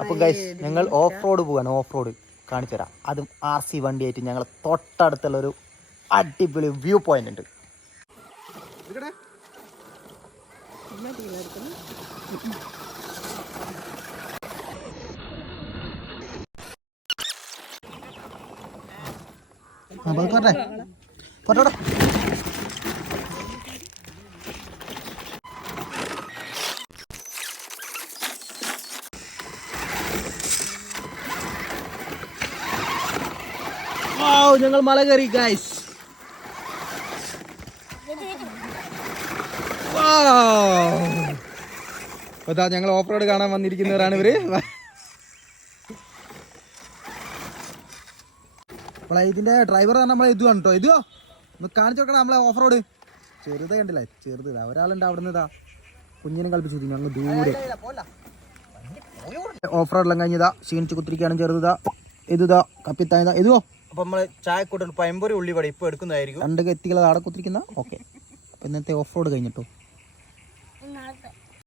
അപ്പം ഗൈസ് ഞങ്ങൾ off road പോവാണ്. ഓഫ് റോഡ് കാണിച്ചു തരാം. അതും RC വണ്ടിയായിട്ട് ഞങ്ങൾ തൊട്ടടുത്തുള്ളൊരു അടിപൊളി വ്യൂ പോയിന്റ് ഉണ്ട്. പോട്ടെ ഞങ്ങൾ മല കയറി ഗൈസ്. ഞങ്ങൾ ഓഫ് റോഡ് കാണാൻ വന്നിരിക്കുന്നവരാണ് ഇവര്. ഇതിന്റെ ഡ്രൈവർ നമ്മളെ ഇത് കണ്ടോ, ഇതോ ഒന്ന് കാണിച്ചു നോക്കണം. നമ്മളെ ഓഫ് റോഡ് ചെറുതാ കണ്ടില്ലേ, ചെറുതാ. ഒരാളുണ്ട് അവിടെ നിന്ന് ഇതാ കുഞ്ഞിനെ കളിപ്പിച്ചു. ഞങ്ങൾ ദൂരെ ഓഫ് റോഡെല്ലാം കഴിഞ്ഞതാ ക്ഷീണിച്ച് കുത്തിരിക്കുകയാണ്. ചെറുതാ ഇതാ കപ്പിത്തായതാ ഇതോ. അപ്പൊ നമ്മള് ചായക്കൂട്ടൽ പയമ്പൊരി ഉള്ളിവട ഇപ്പൊ എടുക്കുന്നതായിരിക്കും. രണ്ട് കത്തികൾ ആടെ കുത്തിരിക്കുന്ന. ഓക്കെ, അപ്പൊ ഇന്നത്തെ ഓഫ് റോഡ് കഴിഞ്ഞിട്ടോ.